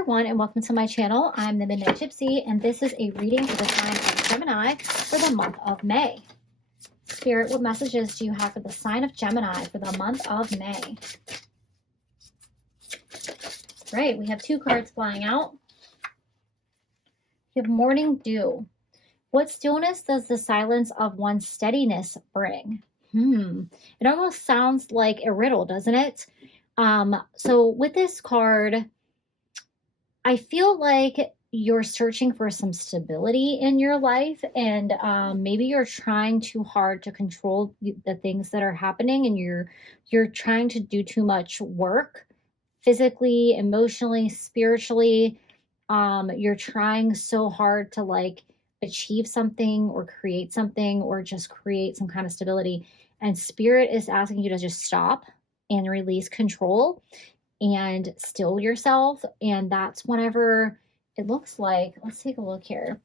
everyone, and welcome to my channel. I'm the Midnight Gypsy, and this is a reading for the sign of Gemini for the month of May. Spirit, what messages do you have for the sign of Gemini for the month of May? Right, we have two cards flying out. You have Morning Dew. What stillness does the silence of one's steadiness bring? It almost sounds like a riddle, doesn't it? So with this card, I feel like you're searching for some stability in your life, and maybe you're trying too hard to control the things that are happening, and you're trying to do too much work physically, emotionally, spiritually. You're trying so hard to like achieve something or create something or just create some kind of stability, and Spirit is asking you to just stop and release control and still yourself. And that's whenever it looks like, let's take a look here.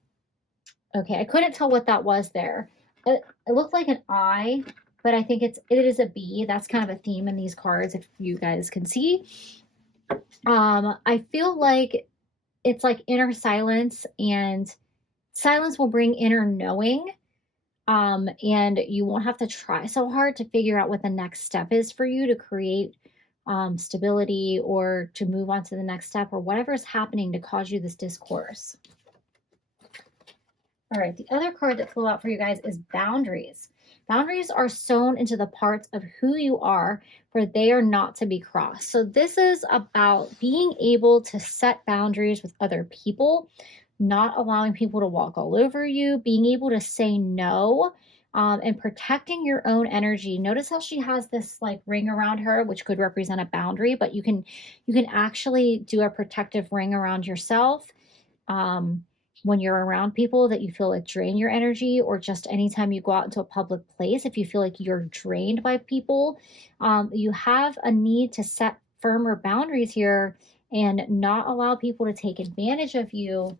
Okay, I couldn't tell what that was there. It looked like an I, but I think it is a B. That's kind of a theme in these cards, if you guys can see. I feel like it's like inner silence, and silence will bring inner knowing. And you won't have to try so hard to figure out what the next step is for you to create stability or to move on to the next step or whatever is happening to cause you this discourse. All right, the other card that flew out for you guys is boundaries. Boundaries are sewn into the parts of who you are, for they are not to be crossed. So this is about being able to set boundaries with other people, not allowing people to walk all over you, being able to say no, and protecting your own energy. Notice how she has this like ring around her, which could represent a boundary, but you can actually do a protective ring around yourself when you're around people that you feel like drain your energy, or just anytime you go out into a public place, if you feel like you're drained by people. You have a need to set firmer boundaries here and not allow people to take advantage of you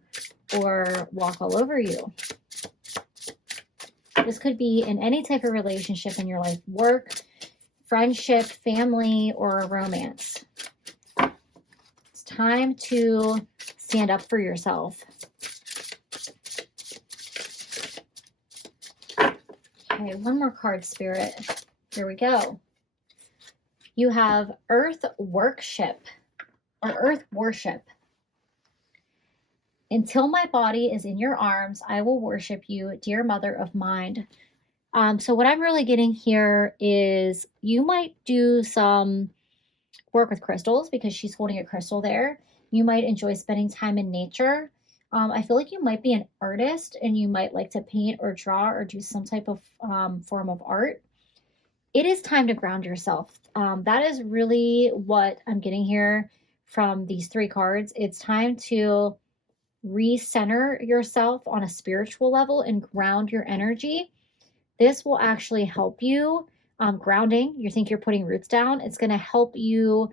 or walk all over you. This could be in any type of relationship in your life: work, friendship, family, or romance. It's time to stand up for yourself. Okay, one more card, Spirit. Here we go. You have Earth Worship, or Earth Worship. Until my body is in your arms, I will worship you, dear mother of mind. So what I'm really getting here is you might do some work with crystals, because she's holding a crystal there. You might enjoy spending time in nature. I feel like you might be an artist, and you might like to paint or draw or do some type of form of art. It is time to ground yourself. That is really what I'm getting here from these three cards. It's time to recenter yourself on a spiritual level and ground your energy. This will actually help you. Grounding, you think you're putting roots down, it's going to help you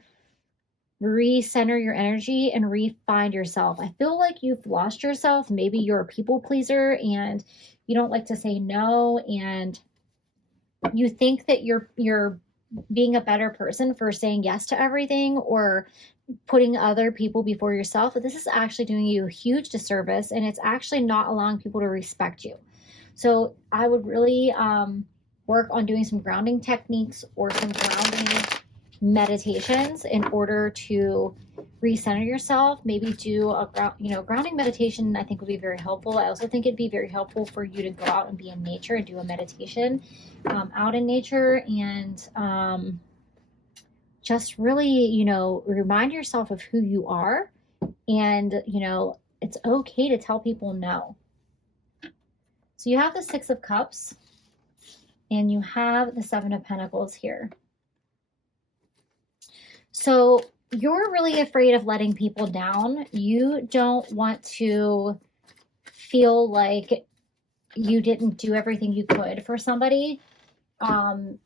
recenter your energy and re-find yourself. I feel like you've lost yourself. Maybe you're a people pleaser and you don't like to say no, and you think that you're being a better person for saying yes to everything or putting other people before yourself. But this is actually doing you a huge disservice, and it's actually not allowing people to respect you. So I would really work on doing some grounding techniques or some grounding meditations in order to recenter yourself. Maybe do a grounding meditation. I think would be very helpful. I also think it'd be very helpful for you to go out and be in nature and do a meditation out in nature, and just really, remind yourself of who you are. And, it's okay to tell people no. So you have the Six of Cups and you have the Seven of Pentacles here. So you're really afraid of letting people down. You don't want to feel like you didn't do everything you could for somebody.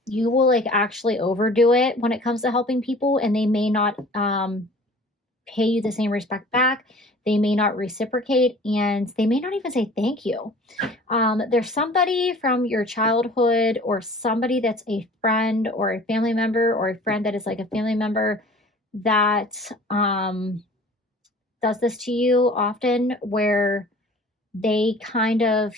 You will actually overdo it when it comes to helping people, and they may not pay you the same respect back. They may not reciprocate, and they may not even say thank you. There's somebody from your childhood, or somebody that's a friend or a family member, or a friend that is like a family member, that does this to you often, where they kind of,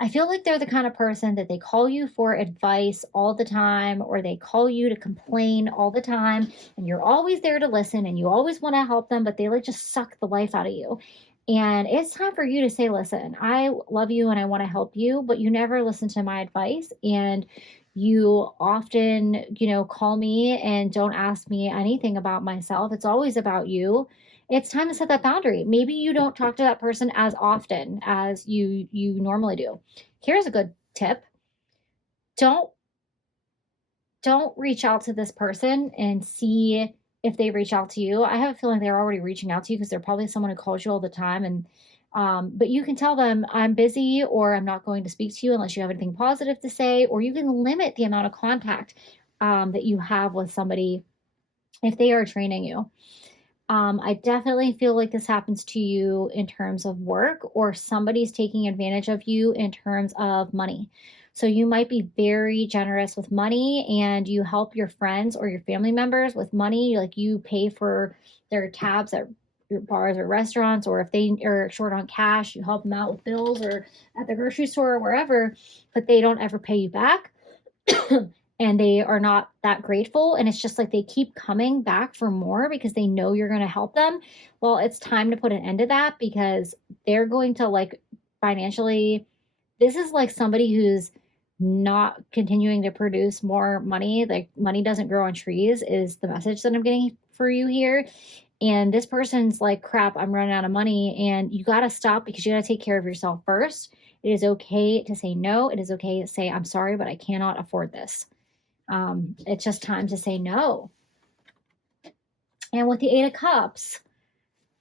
I feel like they're the kind of person that they call you for advice all the time, or they call you to complain all the time, and you're always there to listen and you always want to help them, but they like just suck the life out of you. And it's time for you to say, listen, I love you and I want to help you, but you never listen to my advice. And you often, call me and don't ask me anything about myself. It's always about you. It's time to set that boundary. Maybe you don't talk to that person as often as you normally do. Here's a good tip. Don't reach out to this person and see if they reach out to you. I have a feeling they're already reaching out to you because they're probably someone who calls you all the time. And but you can tell them, I'm busy, or I'm not going to speak to you unless you have anything positive to say, or you can limit the amount of contact that you have with somebody if they are training you. I definitely feel like this happens to you in terms of work, or somebody's taking advantage of you in terms of money. So you might be very generous with money and you help your friends or your family members with money. Like you pay for their tabs at your bars or restaurants, or if they are short on cash, you help them out with bills or at the grocery store or wherever, but they don't ever pay you back. And they are not that grateful. And it's just like they keep coming back for more because they know you're going to help them. Well, it's time to put an end to that, because they're going to, like, financially, this is like somebody who's not continuing to produce more money. Like, money doesn't grow on trees, is the message that I'm getting for you here. And this person's like, crap, I'm running out of money. And you got to stop, because you got to take care of yourself first. It is okay to say no. It is okay to say, I'm sorry, but I cannot afford this. It's just time to say no. And with the Eight of Cups,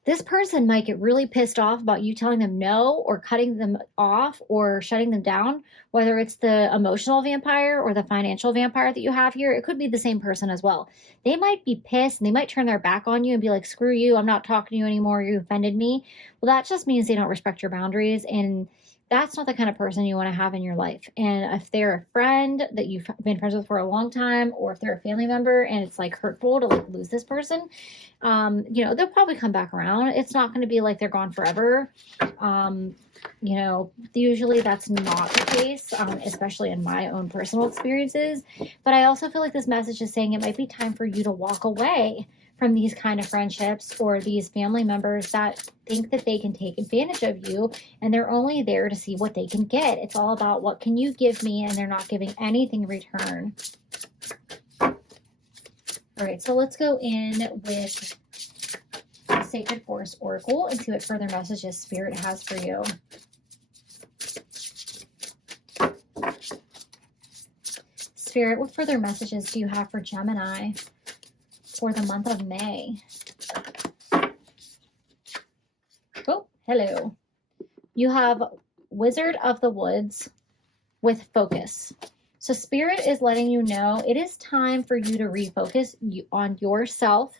this person might get really pissed off about you telling them no, or cutting them off, or shutting them down, whether it's the emotional vampire or the financial vampire that you have here. It could be the same person as well. They might be pissed and they might turn their back on you and be like, screw you, I'm not talking to you anymore, you offended me. Well, that just means they don't respect your boundaries, and that's not the kind of person you want to have in your life. And if they're a friend that you've been friends with for a long time, or if they're a family member and it's like hurtful to like lose this person, they'll probably come back around. It's not going to be like they're gone forever. Usually that's not the case, especially in my own personal experiences. But I also feel like this message is saying it might be time for you to walk away from these kind of friendships, or these family members that think that they can take advantage of you, and they're only there to see what they can get. It's all about, what can you give me, and they're not giving anything in return. All right, so let's go in with the Sacred Forest Oracle and see what further messages Spirit has for you. Spirit, what further messages do you have for Gemini for the month of May? Oh, hello. You have Wizard of the Woods with focus. So Spirit is letting you know it is time for you to refocus on yourself.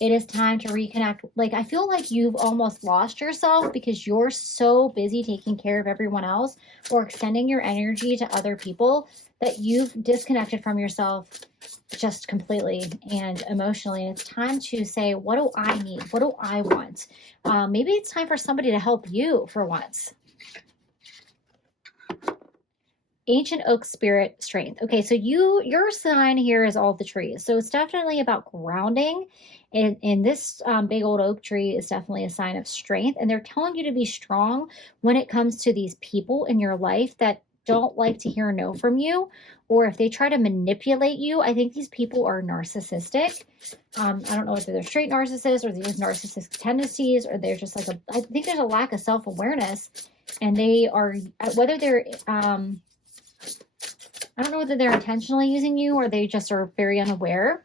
It is time to reconnect. Like, I feel like you've almost lost yourself because you're so busy taking care of everyone else, or extending your energy to other people, that you've disconnected from yourself just completely and emotionally. And it's time to say, what do I need? What do I want? Maybe it's time for somebody to help you for once. Ancient Oak Spirit Strength. Okay, so your sign here is all the trees. So it's definitely about grounding. And this big old oak tree is definitely a sign of strength. And they're telling you to be strong when it comes to these people in your life that don't like to hear no from you, or if they try to manipulate you. I think these people are narcissistic. I don't know whether they're straight narcissists, or they have narcissistic tendencies, or they're just like I think there's a lack of self-awareness, and they are, whether they're I don't know whether they're intentionally using you, or they just are very unaware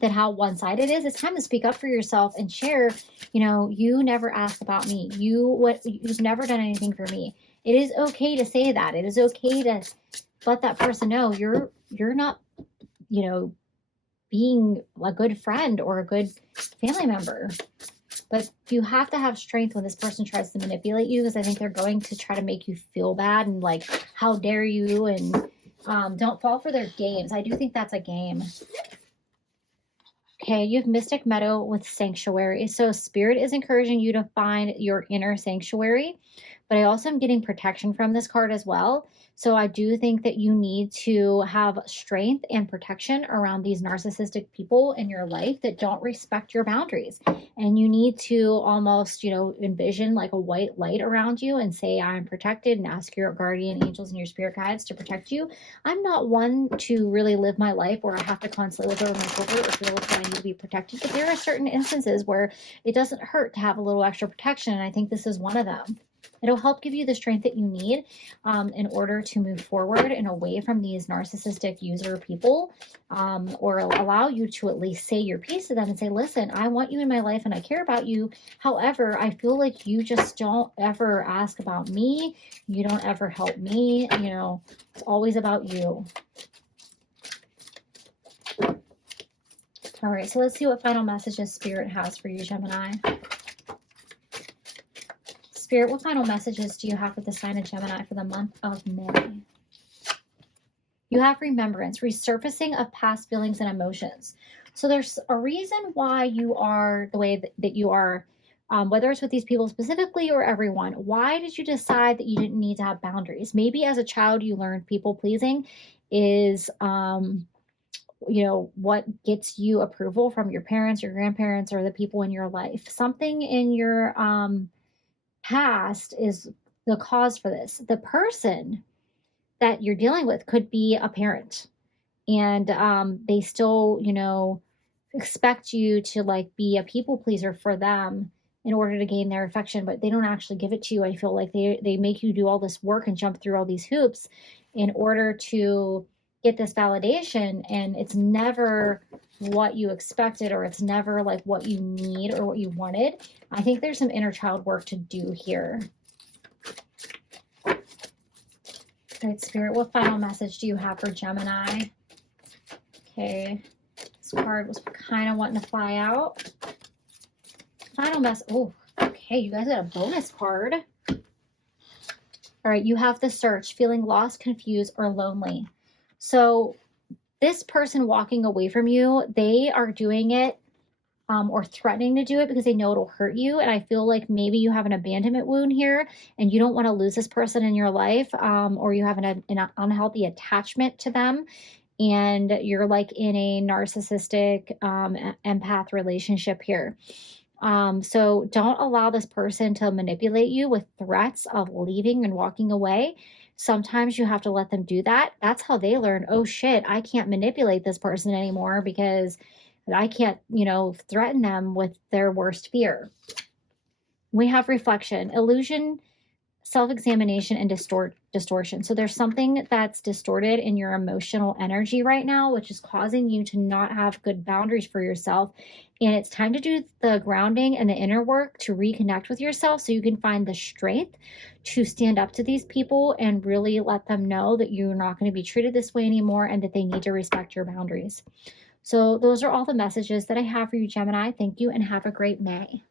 that how one-sided it is. It's time to speak up for yourself and share. You never asked about me. You've never done anything for me. It is okay to say that. It is okay to let that person know you're not, being a good friend or a good family member. But you have to have strength when this person tries to manipulate you, because I think they're going to try to make you feel bad and like, how dare you? And don't fall for their games. I do think that's a game. Okay, you have Mystic Meadow with Sanctuary. So Spirit is encouraging you to find your inner sanctuary, but I also am getting protection from this card as well. So I do think that you need to have strength and protection around these narcissistic people in your life that don't respect your boundaries. And you need to almost, envision like a white light around you and say, I'm protected, and ask your guardian angels and your spirit guides to protect you. I'm not one to really live my life where I have to constantly look over my shoulder or feel like I need to be protected. But there are certain instances where it doesn't hurt to have a little extra protection. And I think this is one of them. It'll help give you the strength that you need in order to move forward and away from these narcissistic user people, or allow you to at least say your piece to them and say, listen, I want you in my life and I care about you. However, I feel like you just don't ever ask about me. You don't ever help me. It's always about you. All right, so let's see what final messages Spirit has for you, Gemini. Spirit, what final messages do you have for the sign of Gemini for the month of May? You have remembrance, resurfacing of past feelings and emotions. So there's a reason why you are the way that you are, whether it's with these people specifically or everyone. Why did you decide that you didn't need to have boundaries? Maybe as a child you learned people pleasing is what gets you approval from your parents, your grandparents, or the people in your life. Something in your past is the cause for this. The person that you're dealing with could be a parent, and they still, expect you to like be a people pleaser for them in order to gain their affection, but they don't actually give it to you. I feel like they make you do all this work and jump through all these hoops in order to get this validation, and it's never what you expected, or it's never like what you need or what you wanted. I think there's some inner child work to do here. All right, Spirit, what final message do you have for Gemini? Okay, this card was kind of wanting to fly out. Final message. Oh, okay, you guys got a bonus card. All right, you have the Search, feeling lost, confused, or lonely. So this person walking away from you, they are doing it or threatening to do it because they know it'll hurt you. And I feel like maybe you have an abandonment wound here and you don't want to lose this person in your life, or you have an unhealthy attachment to them, and you're like in a narcissistic empath relationship here. So don't allow this person to manipulate you with threats of leaving and walking away. Sometimes you have to let them do that. That's how they learn, oh shit, I can't manipulate this person anymore because I can't, threaten them with their worst fear. We have reflection, illusion, self-examination, and distortion. So there's something that's distorted in your emotional energy right now, which is causing you to not have good boundaries for yourself. And it's time to do the grounding and the inner work to reconnect with yourself so you can find the strength to stand up to these people and really let them know that you're not going to be treated this way anymore and that they need to respect your boundaries. So those are all the messages that I have for you, Gemini. Thank you and have a great May.